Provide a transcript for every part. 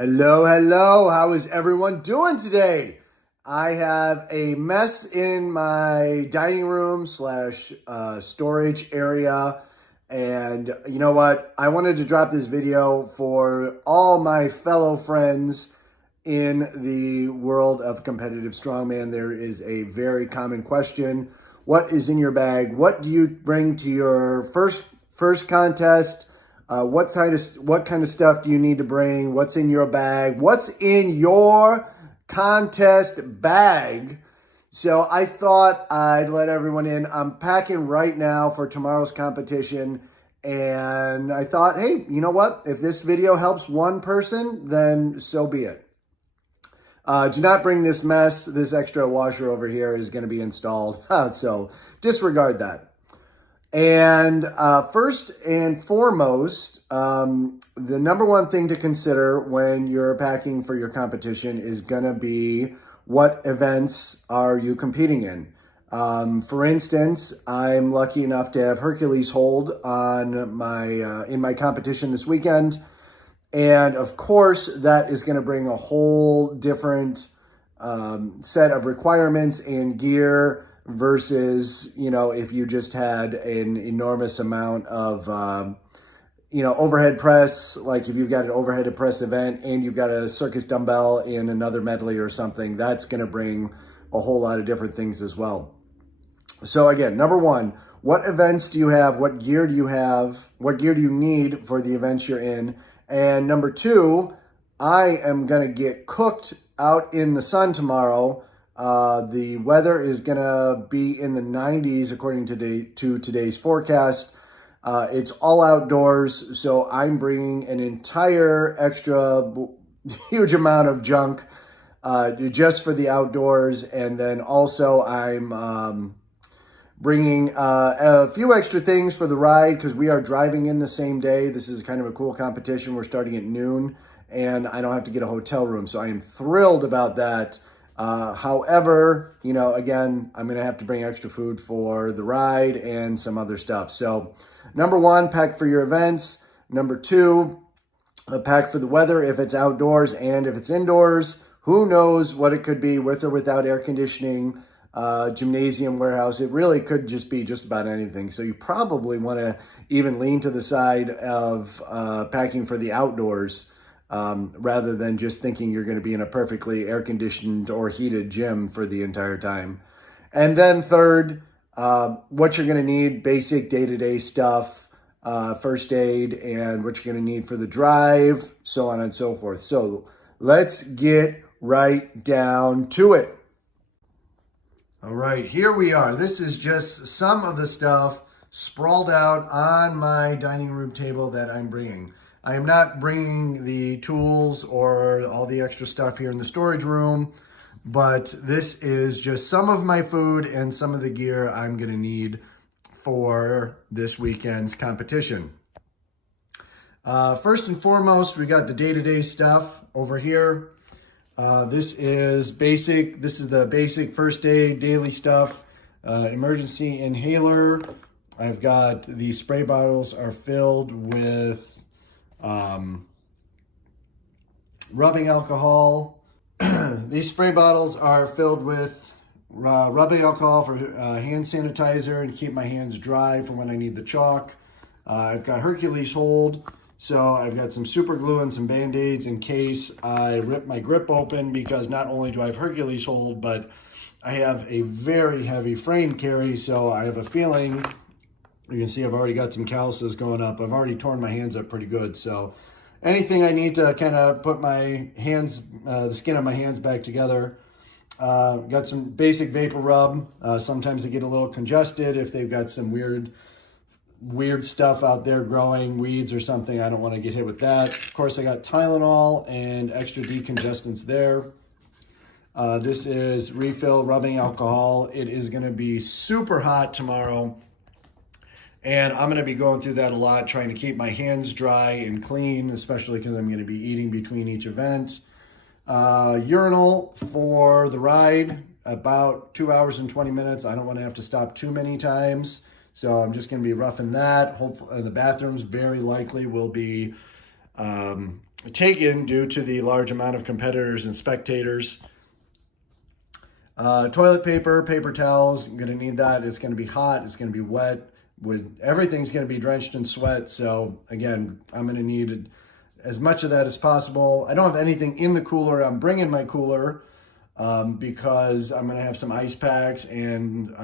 Hello, hello. How is everyone doing today? I have a mess in my dining room slash storage area. And you know what? I wanted to drop this video for all my fellow friends in the world of competitive strongman. There is a very common question. What is in your bag? What do you bring to your first contest? What kind of stuff do you need to bring? What's in your bag? What's in your contest bag? So I thought I'd let everyone in. I'm packing right now for tomorrow's competition. And I thought, hey, you know what? If this video helps one person, then so be it. Do not bring this mess. This extra washer over here is going to be installed. So disregard that. And first and foremost, the number one thing to consider when you're packing for your competition is going to be what events are you competing in. For instance, I'm lucky enough to have Hercules hold on my in my competition this weekend. And of course, that is going to bring a whole different set of requirements and gear versus, if you just had an enormous amount of, overhead press, like if you've got an overhead press event and you've got a circus dumbbell in another medley or something, that's going to bring a whole lot of different things as well. So again, number one, what events do you have? What gear do you have? What gear do you need for the events you're in? And number two, I am going to get cooked out in the sun tomorrow. The weather is going to be in the 90s according to today's forecast. It's all outdoors, so I'm bringing an entire extra huge amount of junk just for the outdoors. And then also I'm bringing a few extra things for the ride because we are driving in the same day. This is kind of a cool competition. We're starting at noon and I don't have to get a hotel room. So I am thrilled about that. However, again, I'm going to have to bring extra food for the ride and some other stuff. So number one, pack for your events. Number two, pack for the weather if it's outdoors and if it's indoors. Who knows what it could be with or without air conditioning, gymnasium, warehouse. It really could just be just about anything. So you probably want to even lean to the side of packing for the outdoors. Rather than just thinking you're going to be in a perfectly air-conditioned or heated gym for the entire time. And then third, what you're going to need, basic day-to-day stuff, first aid, and what you're going to need for the drive, so on and so forth. So let's get right down to it. All right, here we are. This is just some of the stuff sprawled out on my dining room table that I'm bringing. I am not bringing the tools or all the extra stuff here in the storage room, but this is just some of my food and some of the gear I'm going to need for this weekend's competition. First and foremost, we got the day-to-day stuff over here. This is basic. This is the basic first aid daily stuff. Emergency inhaler. I've got the spray bottles are filled with rubbing alcohol. These spray bottles are filled with rubbing alcohol for hand sanitizer and keep my hands dry for when I need the chalk. I've got Hercules hold, so I've got some super glue and some band-aids in case I rip my grip open, because not only do I have Hercules hold, but I have a very heavy frame carry, so I have a feeling. You can see I've already got some calluses going up. I've already torn my hands up pretty good. So anything I need to kind of put my hands, the skin on my hands back together. Got some basic vapor rub. Sometimes they get a little congested if they've got some weird stuff out there growing, weeds or something. I don't want to get hit with that. Of course, I got Tylenol and extra decongestants there. This is refill rubbing alcohol. It is going to be super hot tomorrow. And I'm going to be going through that a lot, trying to keep my hands dry and clean, especially because I'm going to be eating between each event. Urinal for the ride, about 2 hours and 20 minutes. I don't want to have to stop too many times, so I'm just going to be roughing that. Hopefully, the bathrooms very likely will be taken due to the large amount of competitors and spectators. Toilet paper, paper towels, I'm going to need that. It's going to be hot. It's going to be wet. Everything's going to be drenched in sweat. So again, I'm going to need as much of that as possible. I don't have anything in the cooler. I'm bringing my cooler because I'm going to have some ice packs and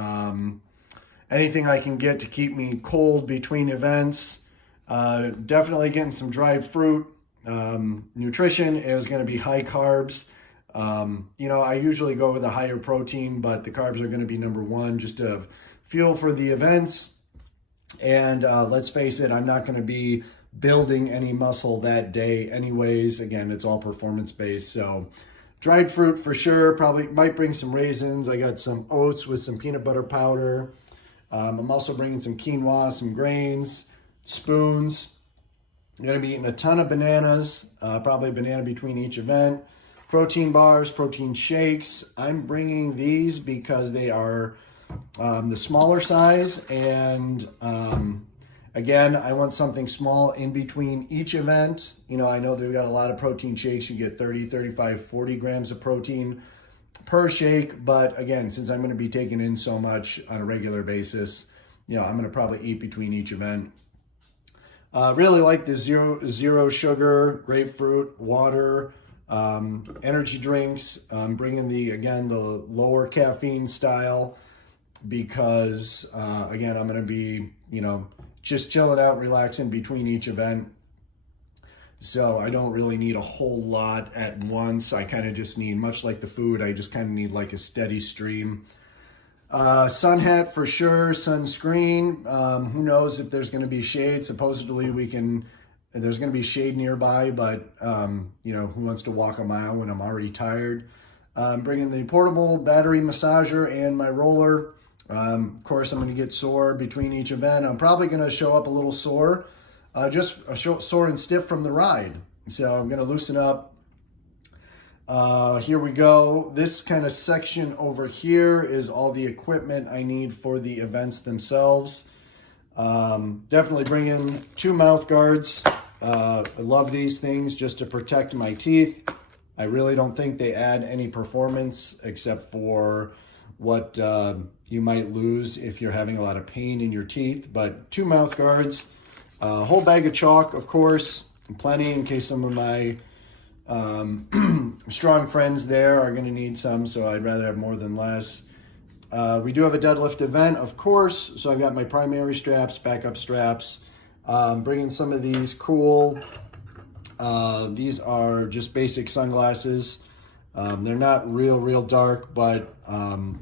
anything I can get to keep me cold between events. Definitely getting some dried fruit. Nutrition is going to be high carbs. I usually go with a higher protein, but the carbs are going to be number one, just to fuel for the events. And let's face it, I'm not going to be building any muscle that day anyways. Again, it's all performance based. So dried fruit for sure. Probably might bring some raisins. I got some oats with some peanut butter powder. I'm also bringing some quinoa, some grains, spoons. I'm going to be eating a ton of bananas, probably a banana between each event. Protein bars, protein shakes. I'm bringing these because they are the smaller size, and again, I want something small in between each event. I know they've got a lot of protein shakes. You get 30, 35, 40 grams of protein per shake, but again, since I'm going to be taking in so much on a regular basis, I'm going to probably eat between each event. Really like the zero sugar, grapefruit, water, energy drinks. Bringing the lower caffeine style because again, I'm going to be, just chilling out and relaxing between each event. So I don't really need a whole lot at once. I kind of just need, much like the food, I just kind of need like a steady stream. Sun hat for sure, sunscreen. Who knows if there's going to be shade. Supposedly there's going to be shade nearby, but who wants to walk a mile when I'm already tired? Bringing the portable battery massager and my roller. Of course, I'm going to get sore between each event. I'm probably going to show up a little sore, just sore and stiff from the ride. So I'm going to loosen up. Here we go. This kind of section over here is all the equipment I need for the events themselves. Definitely bring in 2 mouth guards. I love these things just to protect my teeth. I really don't think they add any performance except for what you might lose if you're having a lot of pain in your teeth. But 2 mouth guards, a whole bag of chalk, of course, and plenty in case some of my strong friends there are going to need some, so I'd rather have more than less. We do have a deadlift event, of course, so I've got my primary straps, backup straps. Bringing some of these cool, these are just basic sunglasses. They're not real dark, but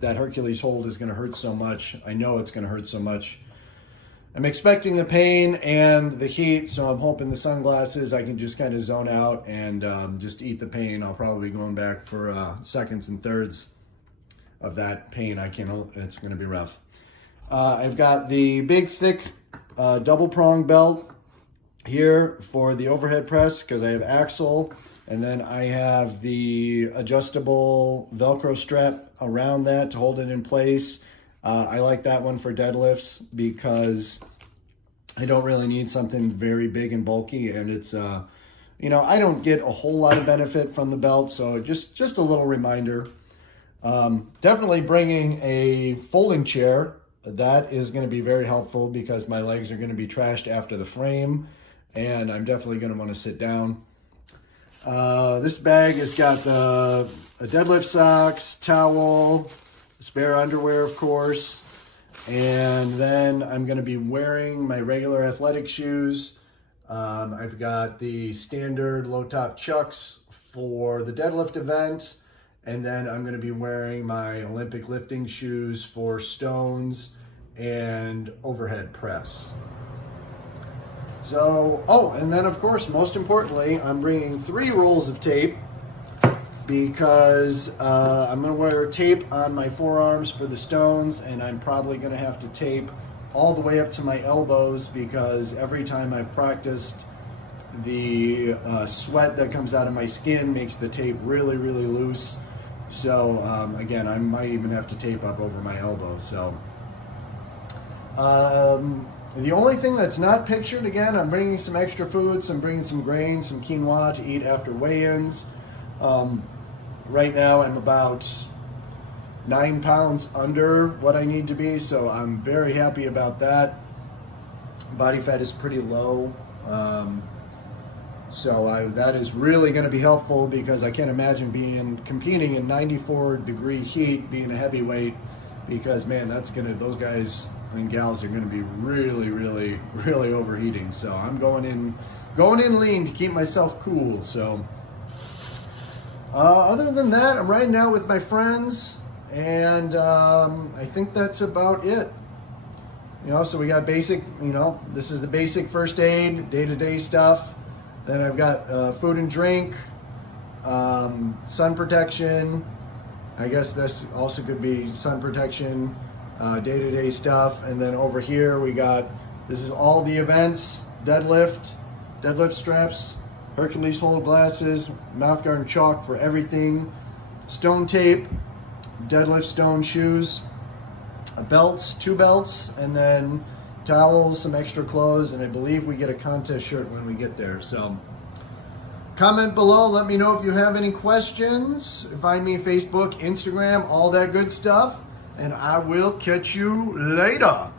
that Hercules hold is going to hurt so much. I know it's going to hurt so much. I'm expecting the pain and the heat, so I'm hoping the sunglasses I can just kind of zone out and just eat the pain. I'll probably be going back for seconds and thirds of that pain. It's going to be rough. I've got the big, thick double prong belt here for the overhead press because I have axle, and then I have the adjustable Velcro strap around that to hold it in place. I like that one for deadlifts because I don't really need something very big and bulky, and it's I don't get a whole lot of benefit from the belt, so just a little reminder. Definitely bringing a folding chair. That is going to be very helpful because my legs are going to be trashed after the frame, and I'm definitely going to want to sit down. This bag has got a deadlift socks, towel, spare underwear, of course, and then I'm going to be wearing my regular athletic shoes. I've got the standard low-top Chucks for the deadlift event, and then I'm going to be wearing my Olympic lifting shoes for stones and overhead press. So, and then of course, most importantly, I'm bringing 3 rolls of tape because I'm going to wear tape on my forearms for the stones, and I'm probably going to have to tape all the way up to my elbows because every time I've practiced, the sweat that comes out of my skin makes the tape really loose. So again, I might even have to tape up over my elbows. So The only thing that's not pictured, again, I'm bringing some extra food, so I'm bringing some grains, some quinoa to eat after weigh-ins. Right now I'm about 9 pounds under what I need to be, so I'm very happy about that. Body fat is pretty low. That is really going to be helpful, because I can't imagine competing in 94-degree heat, being a heavyweight, because man, those guys and gals are going to be really, really, really overheating. So I'm going in lean to keep myself cool. So other than that, I'm riding out with my friends, and I think that's about it. So we got basic, this is the basic first aid, day-to-day stuff. Then I've got food and drink, sun protection. I guess this also could be sun protection, day-to-day stuff. And then over here this is all the events: deadlift straps, Hercules hold glasses, mouthguard and chalk for everything, stone tape, deadlift stone shoes, belts, 2 belts, and then towels, some extra clothes, and I believe we get a contest shirt when we get there. So comment below, let me know if you have any questions. Find me Facebook, Instagram, all that good stuff, and I will catch you later.